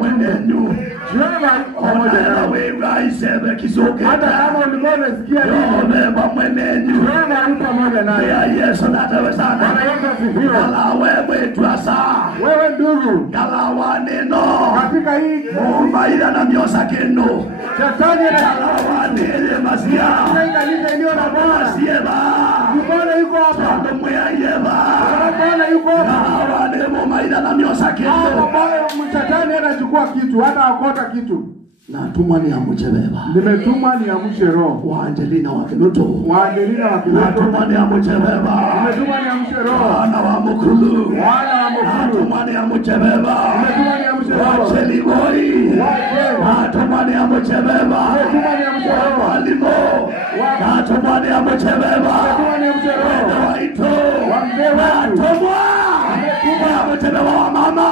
mwenenyu. Pamoja nawe raisebe kisoke. Hata kama ulikuwa unasikia nini? Mwenenyu. Pamoja naye. Yesu natawezana. Bwana Yesu asifiwe. Kala wewe tuasa. Wewe ndugu. Kala waneno. Katika hii maida na miosa kendo. Shetani kala wanele masia. Kanisa iliyo na Bwana. Sieba. Bwana yuko hapa. Bwana yuko hapa. Wanemo maida na miosa kendo. Bwana Shetani anachukua kitu, hata akota kitu. Natumwa ni amuchebeba. Nimetumwa ni amshe roho. Wa Angelina wa Kinuto. Wa Angelina wa Kinuto. Natumwa ni amuchebeba. Nimetumwa ni amshe roho. Wana wa Mukulu. Wana wa Mukulu. Natumwa ni amuchebeba. Nimetumwa ni amshe roho. Wa Cheligoi. Natumwa ni amuchebeba. Nimetumwa ni amshe roho. Walimo. Natumwa ni amuchebeba. Nimetumwa ni amshe roho. Waito. Wa mzee wetu. Natumwa. Amuchebeba wa mama.